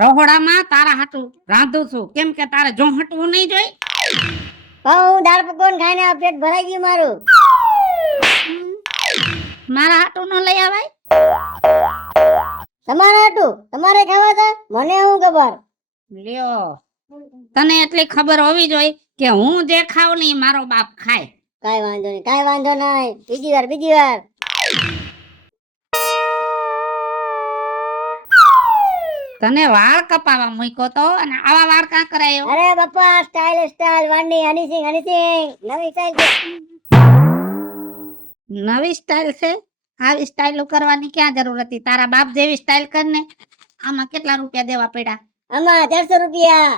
રહોડામાં તારા હાટું રાંધું છું, કેમ કે તારે જો હટવું નહીં જોઈ. હું દાળ પકવાન ખાઈને આ પેટ ભરાઈ ગયું મારું. મારા હાટું ન લઈ આવાય. તમારા હાટું તમારે ખાવા હતા, મને શું ખબર. લ્યો, તને એટલી ખબર હોવી જોઈએ કે હું જે ખાવ ને ઈ મારો બાપ ખાય. કાઈ વાંધો નહીં, કાઈ વાંધો નહીં. બીજી વાર. તને વાળ કપાવા મૂક્યો તો અને આવા વાળ કાં કરાયો? અરે બાપા, સ્ટાઇલ વાંડી હનીસિંગ નવી સ્ટાઇલ છે. નવી સ્ટાઇલ છે? આવી સ્ટાઇલ કરવાની ક્યાં જરૂર હતી? તારા બાપ જેવી સ્ટાઇલ કરને. આમાં કેટલા રૂપિયા દેવા પડ્યા? આમાં 300 રૂપિયા.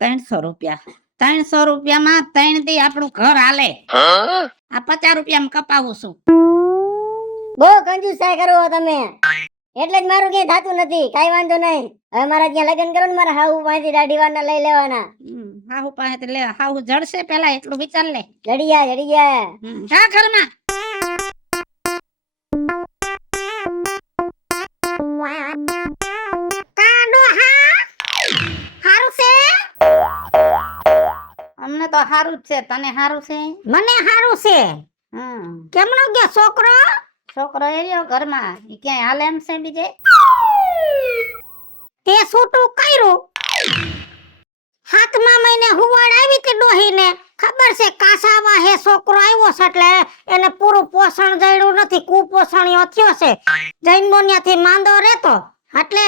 300 રૂપિયા? 300 રૂપિયામાં 3 દી આપણું ઘર હાલે. આ 50 રૂપિયામાં કપાવું છું. બહુ કંજૂસાઈ કરો તમે, એટલે જ મારું ક્યાંય થાતું નથી. કાઈ વાંધો નહીં, હવે મારા ત્યાં લગ્ન કરો ને મારા હાહુ પાસેથી દાઢી વાળના લઈ લેવાના. હાહુ પાસેથી લે? હાહુ જડશે પેલા એટલું વિચાર લે. જડી જાય. જા ઘરમાં. અમને તો હારું જ છે. તને હારું છે? મને હારું છે. કેમનો ગયો છોકરો? છોકરો એ રહ્યો ઘરમાં. ઈ ક્યાંય હાલે એમ છે બીજે? તે છૂટું કર્યું. 7મા મહિને હુવાડ આવી તે ડોહીને ખબર છે કાસાવા હે છોકરો આવ્યો છે એટલે એને પૂરું પોષણ જડ્યું નથી, કુપોષણિયો થયો છે. જન્મોન્યાથી માંદો રહેતો એટલે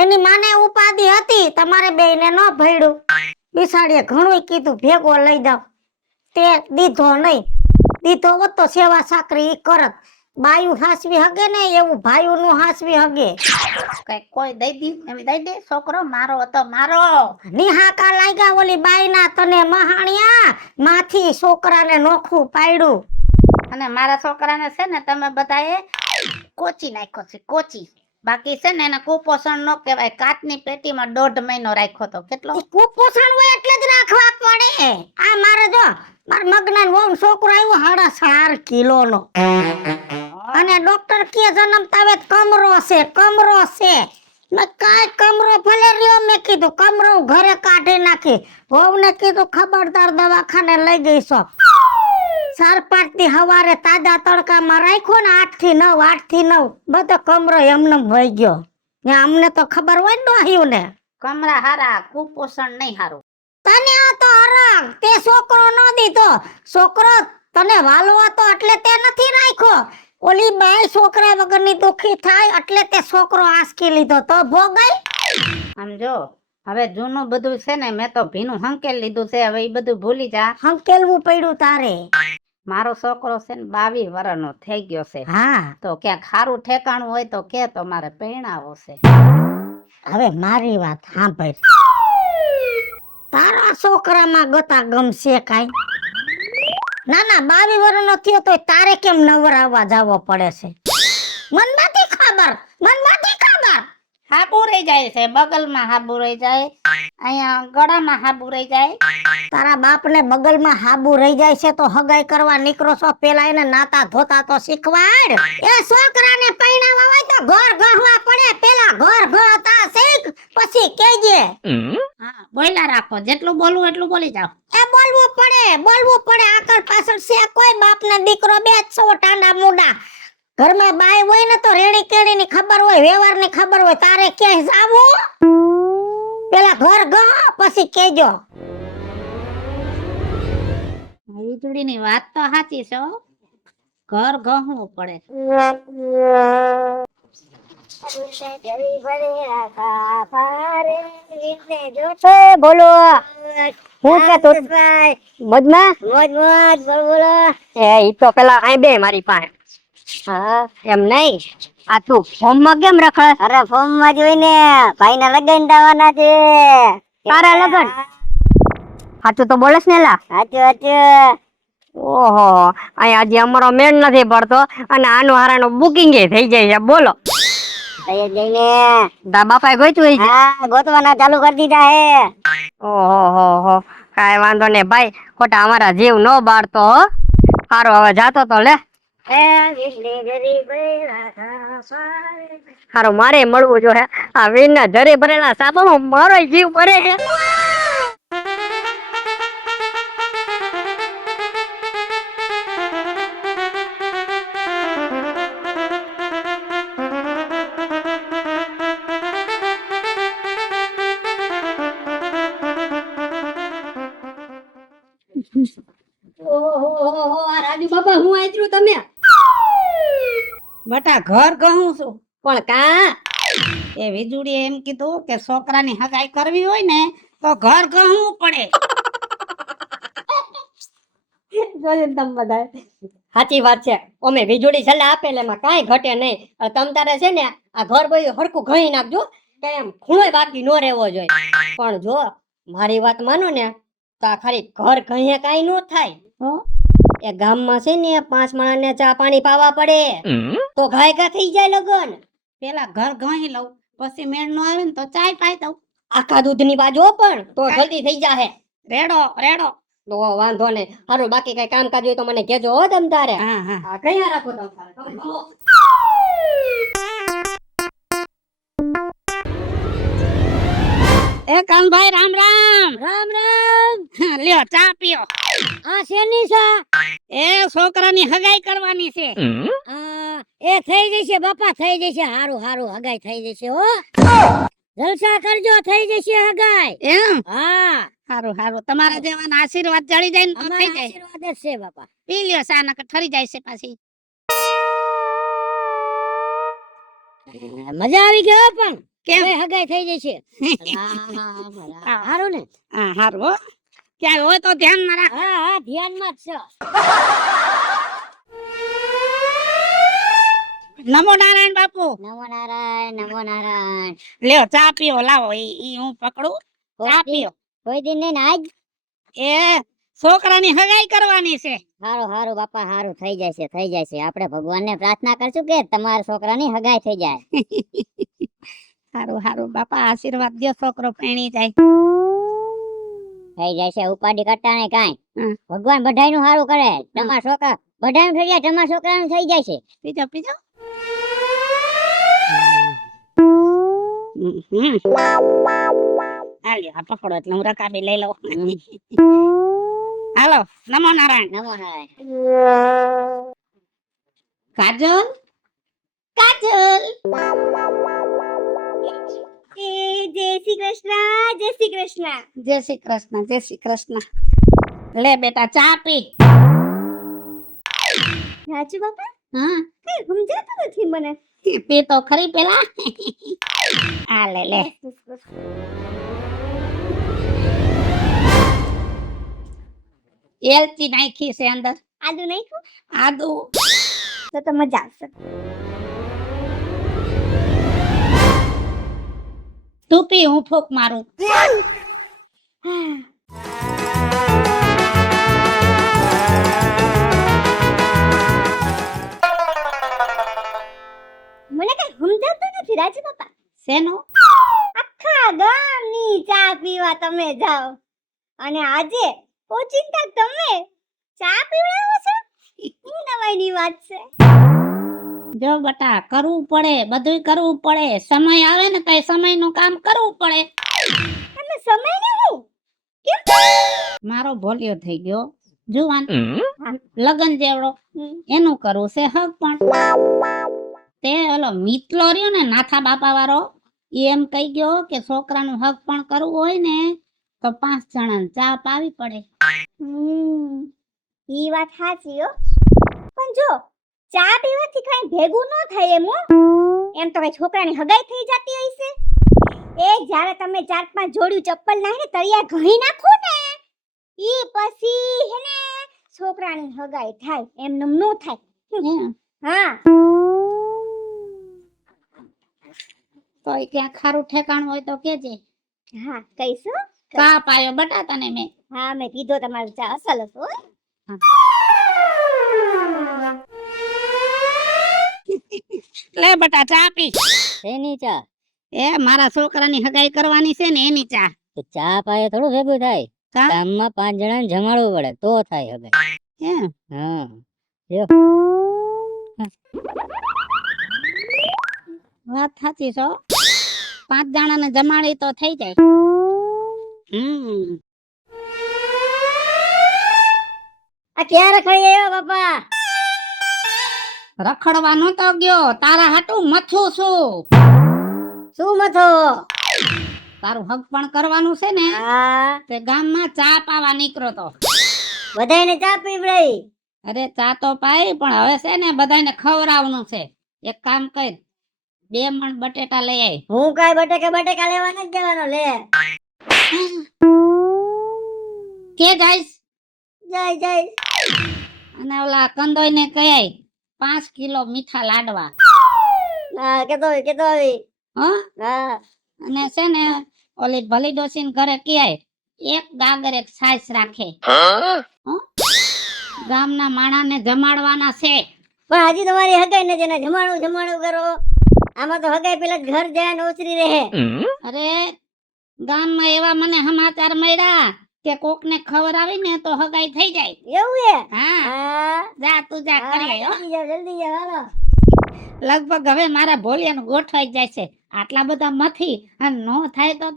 એની માને ઉપાધિ હતી, તમારે બેયને ન ભયડું. બિસાડીએ ઘણું કીધું ભેગો લઈ જાવ, તે દીધો નહીં. દીધો હોત તો સેવા સાકરી ઈ કરત. બાયું હાસવી હગે ને એવું ભાયું નું હાસવી હગે. કઈ કોઈ દઈ દી એમ દઈ દે. છોકરો મારો હતો, મારો. નિહાકા લાગ્યા ઓલી બાઈના તને મહાણિયા, માથી છોકરાને નોખું પાડ્યું. અને મારા છોકરાને છે ને તમે બધાએ કોચી નાખ્યો છે, કોચી. બાકી છે ને એને કુપોષણ નો કહેવાય. કાચની પેટીમાં 1.5 મહિનો રાખ્યો તો. કેટલો કુપોષણ હોય એટલે જ રાખવા પડે. આ મારે જો માર મગના વહુ છોકરો આવ્યો 4.5 કિલોનો, અને ડોક્ટર કે જન્મતા વેત કમરો છે. મેં કાંઈ કમરો ભલે રહ્યો, મેં કીધું કમરો ઘરે કાઢી નાખી. વહુને કીધું ખબરદાર દવાખાને લઈ ગઈ છો. 4-5 દી હવારે તાજા તડકામાં રાખ્યો ને 8 થી 9 બધો કમરો એમનેમ વહી ગયો. ને અમને તો ખબર હોય ને ડોહ્યું ને. કમરા હારા, કુપોષણ નહીં હારું. તને આ તો હરંગ, તે છોકરો ન દીધો. છોકરો તને વાલવો તો એટલે તે નથી રાખ્યો. ઓલી બાઈ છોકરા વગરની દુખી થાય એટલે તે છોકરો આસકી લીધો તો ભોગાઈ. આમ જો હવે જૂનું બધું છે ને, મેં તો ભીનું હંકેલ લીધું છે. હવે ઈ બધું ભૂલી જા. હંકેલવું પડ્યું તારે. મારો છોકરો છે ને 22 વર્ષનો થઈ ગયો છે. હા, તો ક્યાંક ખારું ઠેકાણું હોય તો કે, તો મારે પરણાવો છે. હવે મારી વાત સાંભળ. તારા છોકરામાં ગતા ગમશે કાઈ? ના 22 વર્ષનો થયો તો તારે કેમ નવરાવા જાવો પડે છે? મન નથી ખબર. હાબુ રહી જાય છે, બગલમાં હાબુ રહી જાય, અહીંયા ગળામાં હાબુ રહી જાય. તારા બાપને બગલમાં હાબુ રહી જાય છે તો હગાઈ કરવા નીકળો છો, પેલા એને નાતા ધોતા તો શીખવાડ. એ છોકરાને પરણાવવા હોય તો ઘર ગહવા પડે. પેલા ઘર ગહતા શીખ, પછી કહેજે. હા, બોલ્યા રાખો. જેટલું બોલવું એટલું બોલી જાવ. એ બોલવું પડે. આગળ પાછળ છે કોઈ બાપને દીકરો બે જ છો ટાંડા મુડા. ઘરમાં બાઈ હોય ને તો રેડી કેડી ની ખબર હોય, વ્યવહાર ની ખબર હોય. તારે ક્યાંય જાવું? પેલા ઘર ગહ પછી કેજો. વીજળીની વાત તો સાચી છે હો. ઘર ગહવું પડે. બોલો હું કે તો મજમાં બોલો. ઈ તો પેલા આઈ બે મારી પાસે. હા, એમ નહીં, આ તું ફોર્મ માં કેમ રખડે? અરે ફોર્મ માં જોઈને ભાઈ ના લગન થવાના છે. તારા લગન? સાચું તો બોલસ ને લા. સાચું. ઓહો, અહીંયા હજી અમારો મેળ નથી પડતો અને આનું હારાનું બુકિંગ થઈ જાય છે. બોલો જઈને તા બાપાએ ગોતું છે? હા, ગોતવાના ચાલુ કરી દીધા હે. ઓહો, કાંઈ વાંધો ને ભાઈ, ખોટા અમારા જીવ ન બાળતો. સારું, હવે જાતો તો લે. હારો મારે મળવું જો હે આ વીરના જરે ભરેલા સાપામાં મારો જીવ ભરે હે. ઓહો રાજુ બાપા હું આયત્રું તમે બટા ઘર કહું છું. પણ કા એ વીજુડીએ એમ કીધું કે છોકરાની હગાઈ કરવી હોય ને તો ઘર કહું પડે. જોયું તમે બધા સાચી વાત છે. અમે વીજળી સલાહ આપેલ એમાં કાંઈ ઘટે નહીં. તમ તારે છે ને આ ઘર બઈ હરખું ઘણી નાખજો કે એમ ખૂણોય બાકી નો રહેવો જોઈએ. પણ જો મારી વાત માનો ને તો આ ખાલી ઘર ઘઈએ કાંઈ નો થાય. હો? એ ગામમાં છે ને 5 માણસને ચા પાણી પાવા પડે તો ઘાયકા થઈ જાય લગન. પેલા ઘર ગઈ લઉં પછી મેળ નો આવે ને તો ચાય પાઈ દઉં. આખા દૂધની બાજુ પણ તો જલ્દી થઈ જાહે. રેડો રેડો. તો વાંધો નહીં. હારું બાકી કઈ કામકાજ હોય તો મને કહેજો હો તમ તારે. હા હા. આ કયા રાખો તમ તારે. તમે જાઓ. એ કાનભાઈ રામ રામ. રામ રામ. લ્યો ચા પીઓ. આ શેની સા? એ છોકરાની હગાઈ કરવાની છે. એ થઈ જશે બાપા, થઈ જશે. હારું હારું હગાઈ થઈ જશે હો. જલસા કરજો, થઈ જશે હગાઈ. એમ હા હારું હારું. તમારા જેવાના આશીર્વાદ જળી જાય ને તો થઈ જાય. આશીર્વાદ જ છે બાપા. પી લ્યો ચા નકર ઠરી જાય છે પાછી. મજા આવી ગયો પણ કેમ? હવે હગાઈ થઈ જશે. હારું ને? હા હારું હો. ક્યાંય હોય તો ધ્યાનમાં રાખ. હા હા ધ્યાનમાં જ છે. નમો નારાયણ બાપુ. નમો નારાયણ, નમો નારાયણ. લ્યો ચા પીઓ લાવો. ઈ હું પકડું. ચા પીઓ. કોઈ દિન નહીં ને આજ? એ છોકરાની હગાઈ કરવાની છે. હારું હારું બાપા, હારું થઈ જશે, થઈ જશે. આપણે ભગવાનને પ્રાર્થના કરશું કે તમારા છોકરાની હગાઈ થઈ જાય. હારું હારું બાપા આશીર્વાદ દો છોકરો પરણી જાય. થઈ જશે, ઉપાડી કરતા નહીં કાંઈ. હમ. ભગવાન બધાયનું હારું કરે. તમારા છોકરા બધાયનું થઈ જાય, તમારા છોકરાનું થઈ જશે. પીજો પીજો. હાલ્યો આ પકડો એટલે હું રકાબી લઈ લઉં. હાલો નમો નારાયણ. નમો નારાયણ. કાજલ કાજલ. જય શ્રી કૃષ્ણ, જય શ્રી કૃષ્ણ. જય શ્રી કૃષ્ણ જય શ્રી કૃષ્ણ. લે બેટા ચા પી. રાજુ બાપા હા કઈ સમજાતું નથી મને. પી તો ખરી પેલા. આ લે લે. એલચી નાખી છે અંદર. આદુ નાખ્યું આદુ. તો મજા આવશે. તું પી હું ફૂંક મારું. મને કઈ સમજાતું નથી રાજુ બાપા. શેનું? આખા ગામની ચા પીવા તમે જાઓ અને આજે ઓચિંતા તમે ચા પીવડાવો છો? શું નવાઈની વાત છે? જો બટા કરવું પડે, બધુંય કરવું પડે. સમય આવે ને તો સમયનું કામ કરવું પડે. તમે સમય ને હું મારો ભોલિયો થઈ ગયો જુવાન, લગન જેવડો, એનું કરવું છે હક. પણ તે ઓલો મિતલો રહ્યો ને નાથા બાપા વાળો, ઈ એમ કહી ગયો કે છોકરાનું હક પણ કરવું હોય ને તો 5 જણાને ચા પાવી પડે. ઈ વાત સાચી હો. પણ જો ચા પીવાથી કઈ ભેગું ન થાય એમ હો. એમ તો કઈ છોકરાની હગાઈ થઈ જતી હોય છે. એ જ્યારે તમે 4-5 જોડિયું ચપ્પલ નાખીને તળિયા ઘણી નાખો ને ઈ પછી હેને છોકરાની હગાઈ થાય. એમ નમ નો થાય. હા તો ઈ ક્યાંક ખારું ઠેકાણું હોય તો કેજે. હા કઈશું. ચા પાયો બટા તને મેં. હા મેં કીધો તમારું ચા અસલ હતો. લે બટા ચા પી. એની ચા? એ મારા છોકરાની હગાઈ કરવાની છે ને એની ચા. તો ચા પાયે થોડું ભેગું થાય. ચા? ગામમાં 5 જણાને જમાડવું પડે તો થાય હગાઈ. એમ? હા જો વાત સાચી છો 5 જણાને જમાડી તો થઈ જાય આ ક્યારે ખાઈ આવ્યો બાપા? રખડવા નતો ગયો તારા હાટું મથું છું શું મથો? તારું હક પણ કરવાનું છે ને હા, તે ગામમાં ચા પાવા નીકળ્યો તો બધાયને ચા પીવડાઈ. અરે ચા તો પાઈ પણ હવે છે ને બધાને ખવડાવવાનું છે એક કામ કર 2 મણ બટેટા લઈ આય હું કાઈ બટેકા લેવા નથી જવાનો. લે કે ગાઈસ જય અને ઓલા કંદોઈને કહે 5 કિલો મીઠા લાડવા હા, કેતો આવી. હા હા, અને છે ને ઓલી ભલી ડોસીન ઘરે ક્યાંય એક ગાગર એક છાશ રાખે હો? ગામના માણાને જમાડવાના છે પણ હજી તમારી હગાઈ ને જેને જમાડું કરો. આમાં તો હગાઈ પેલા જ ઘર જાય ને ઓસરી રહે. અરે ગામમાં એવા મને સમાચાર મળ્યા કે કોકને ખબર આવી ને તો હગાઈ થઈ જાય એવું હે? હા હા, જા તું જા કરી લે હો. જલ્દી જાવ હાલો. લગભગ હવે મારા ભોલિયાનું ગોઠવાઈ જાય છે આટલા બધા મથી અને નો થાય તો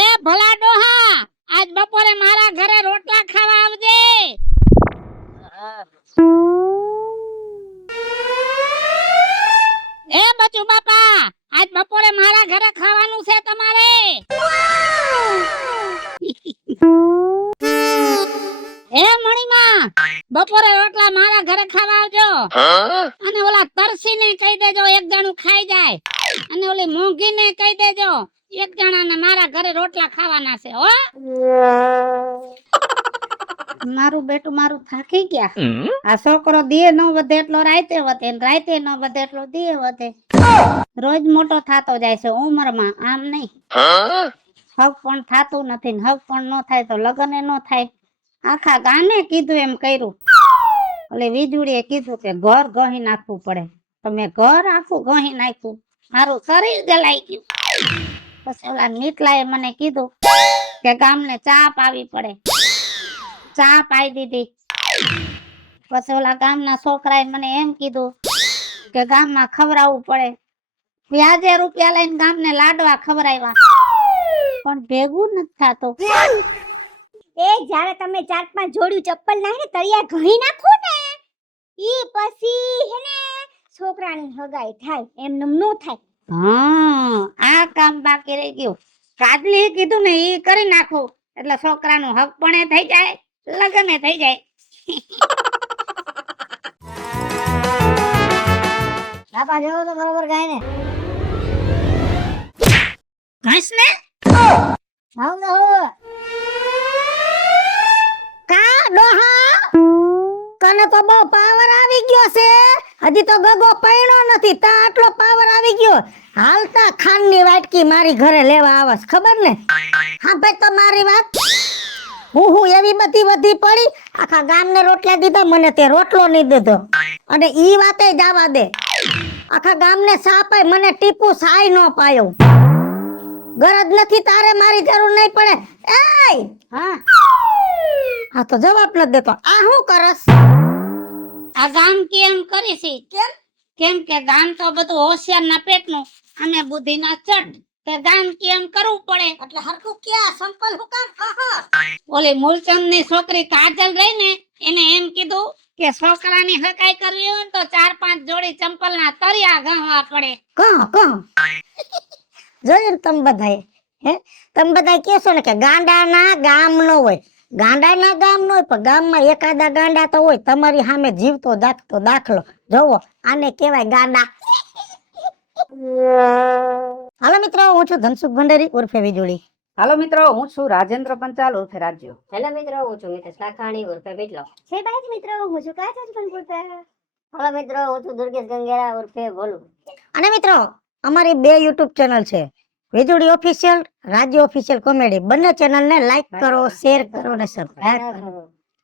એ ભલા ડોહા આજ બપોરે મારા ઘરે રોટલા ખાવા આવજે એ બચુ બાપા આજ બપોરે મારા ઘરે ખાવાનું છે તમારે એ મણીમાં બપોરે રોટલા મારા ઘરે ખાવા આવજો અને ઓલા તરસીને કહી દેજો એક જણું ખાઈ જાય અને ઓલી મોંઘીને કહી દેજો એક જણાને મારા ઘરે રોટલા ખાવાના છે હો મારું બેટું મારું થાકી ગયા આ છોકરો દીએ નો વધે એટલો રાતે વધે ને રાતે નો વધે એટલો દીએ વધે રોજ મોટો થાતો જાય છે ઉંમરમાં આમ નહીં હક પણ થાતું નથી ને હક પણ નો થાય તો લગન નો થાય આખા ગાને કીધું એમ કર્યું એટલે વીજળીએ કીધું કે ઘર ગહી નાખવું પડે તો મેં ઘર આખું ગહી નાખ્યું મારું શરીર જલાઈ ગયું પછી ઓલા નીતલાએ મને કીધું કે ગામને ચા પાવી પડે ચા પાઈ દીધી પછી ઓલા ગામના છોકરાએ મને એમ કીધું કે ગામમાં ખવડાવવું પડે વ્યાજે રૂપિયા લઈને ગામને લાડવા ખવડાવ્યા પણ ભેગું નથી થાતું એ જ્યારે તમે 4-5 જોડિયું ચપ્પલ નાખીને તળિયા ઘણી નાખો ને ઈ પછી હેને છોકરાની હગાઈ થાય એમને નો થાય. હા આ કામ બાકી રહી ગયું કાજલી કીધું ને ઈ કરી નાખું એટલે છોકરાનું હક પણ થઈ જાય લગને થઈ જાય બાપા જેવો તો બરોબર ગાય ને. ઘાસ ને આવ તો કા ડોહા કને તો બહુ પાવર આવી ગયો છે. હજી તો ગગો પૈણો નથી તા આટલો પાવર આવી ગયો. હાલતા ખાંડની વાટકી મારી ઘરે લેવા આવસ ખબર ને. હા ભાઈ તો મારી વાત હું એવી બધી વધી પડી આખા ગામને રોટલા દીધા મને તે રોટલો નહીં દીધો અને ઈ વાતે જવા દે આખા ગામને સા પાય મને ટીપુ સાય નો પાયો. ગરજ નથી તારે મારી જરૂર નહીં પડે. એય હા આ તો જવાબ ન દેતો. આ હું કરસ? આ ગામ કેમ કરી છે કેમ કે ગામ તો બધું હોશિયાર ના પેટનું અને બુદ્ધિ ના ચટ તે ગામ કેમ કરવું પડે એટલે હરખું ક્યાં સંપલ હું કામ ઓલી મૂલચંદ ની છોકરી કાજલ રહી ને એને એમ કીધું કે છોકરાની હકાઈ કરવી હોય તો 4-5 જોડી ચંપલ ના તરિયા ગણવા પડે કહો જોયું તમે બધાએ હે તમે બધા કહેશો ને કે ગાંડાના ગામ નો હોય. ગાંડાના ગામ નો હોય પણ ગામમાં એકાદા ગાંડા તો હોય. તમારી સામે જીવતો જાગતો દાખલો જોવો આને કહેવાય ગાંડા. હાલો મિત્રો હું છું ધનસુખ ભંડારી ઉર્ફે વીજળી. હાલો મિત્રો હું છું રાજેન્દ્ર પંચાલ ઉર્ફે રાજ્યો. હેલો મિત્રો હું છું મિતેશ લાખાણી ઉર્ફે બીટલો. છે બાઈ મિત્રો હું છું કાચા પણ બોલતા. હાલો મિત્રો હું છું દુર્ગેશ ગંગેરા ઉર્ફે ભોલુ. અને મિત્રો અમારી 2 YouTube ચેનલ છે વીજળી ઓફિશિયલ, રાજ્ય ઓફિશિયલ કોમેડી. બંને ચેનલ ને લાઈક કરો, શેર કરો ને સબસ્ક્રાઇબ કરો.